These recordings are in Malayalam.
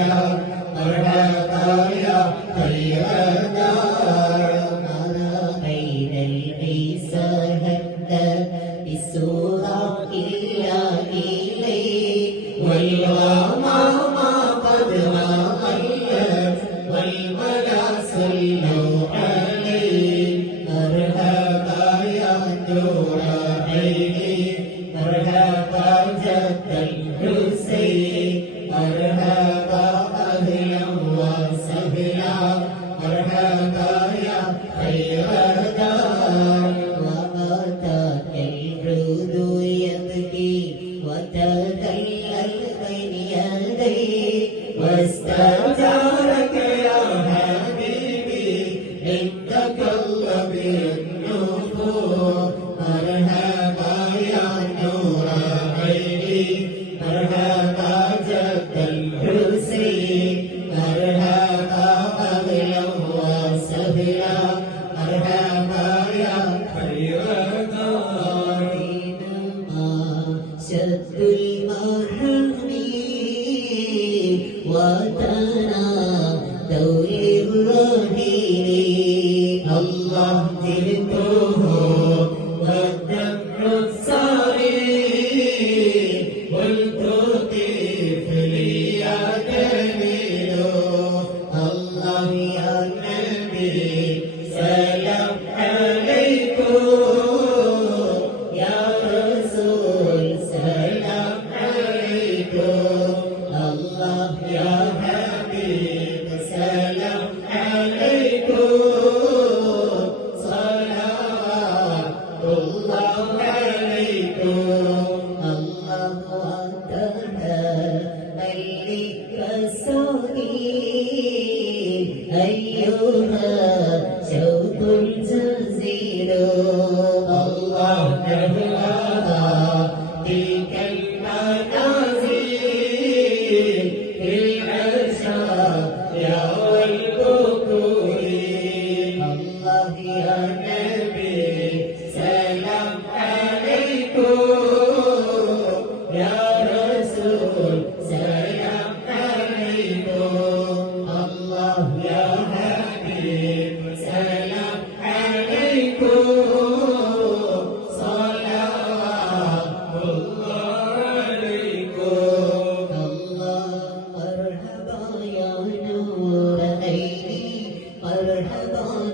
എല്ലാ Jai Jai Jai Jai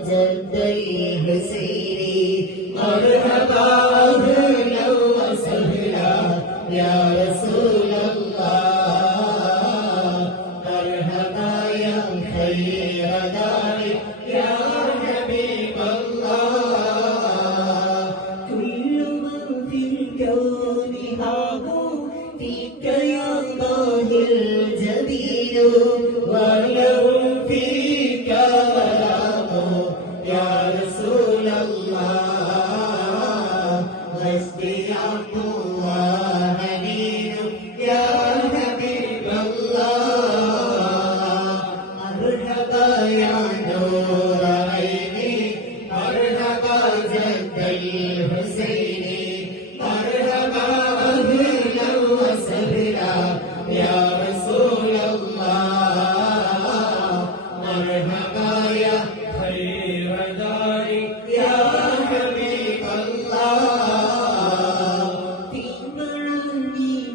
جد الحسين مرحبا اهلا وسهلا يا رسول الله مرحبا يا خير دار يا حبيب الله كل من في الكون هابوا فيك يا الله الجليل ولهم فيك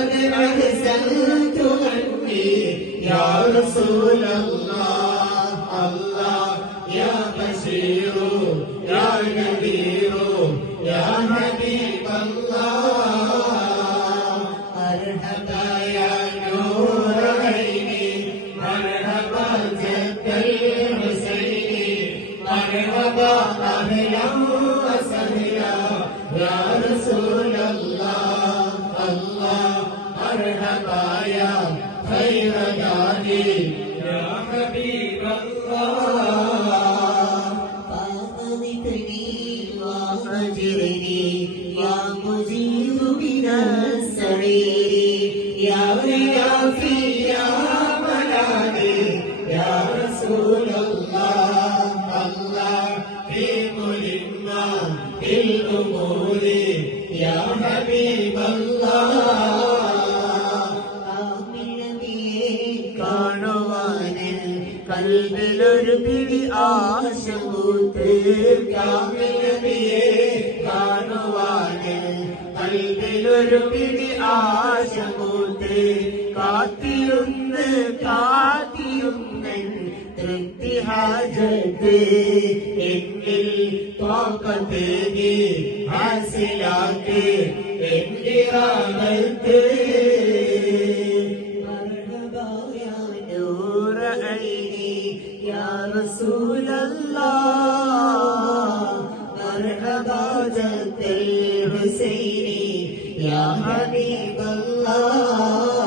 لقد أحسنت عني يا رسول الله الله يا بشير يا نذير يا حبيب الله പോലെ കാണുവാനിൽ കൽവിലൊരു പിടി ആശകൂത്ത് കാണുവാനിൽ കൽവിലൊരു പിടി ആശകൂത്ത് കാത്തിരുന്ന് കാ حاجتي إن الطاقة حاسلاتي إن إرادتي مرحبا يا نور عيني يا رسول الله مرحبا جد الحسيني يا حبيب الله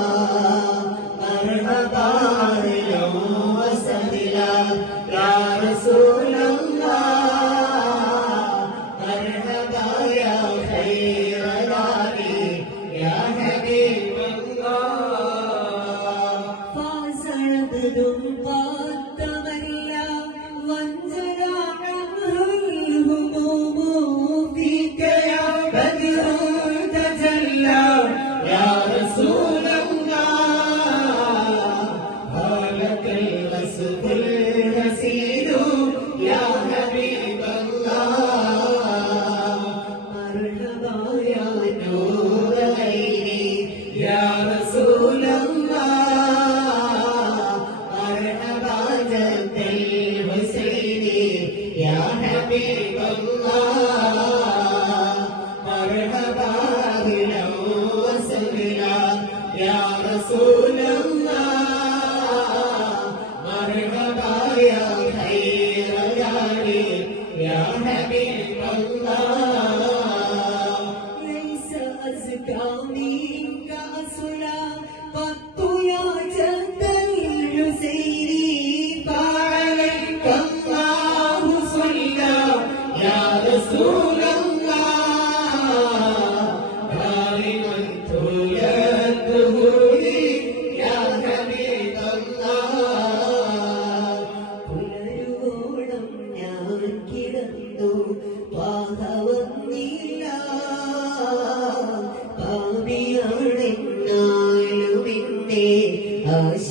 ആശ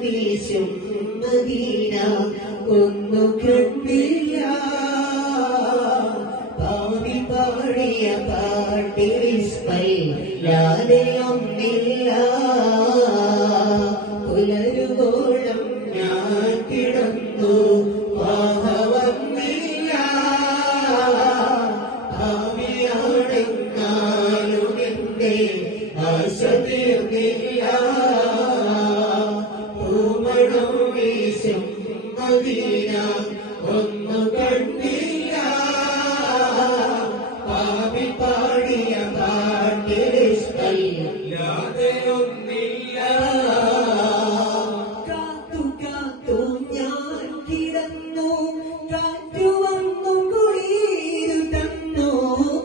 വീശും മദീന. ഒന്നു കണ്ടു ഇല്ലാതെയൊന്നില്ല കാത്തു കാത്തു ഞാൻ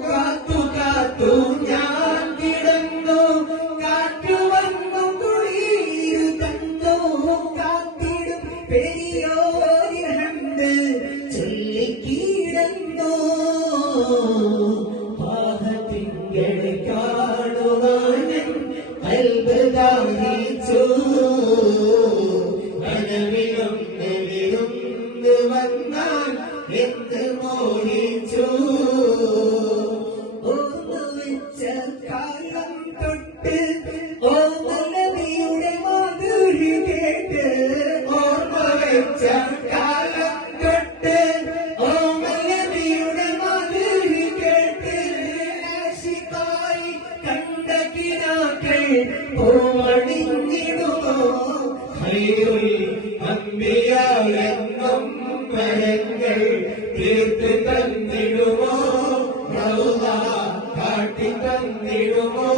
കാത്തു കാത്തു ഞാൻ കാത്തിടും പെരിയോ ഖൈറുൽ അംബിയായെന്നും മരങ്ങൾ തീർത്ത് തന്നിടുമോ കാട്ടി തന്നിടുമോ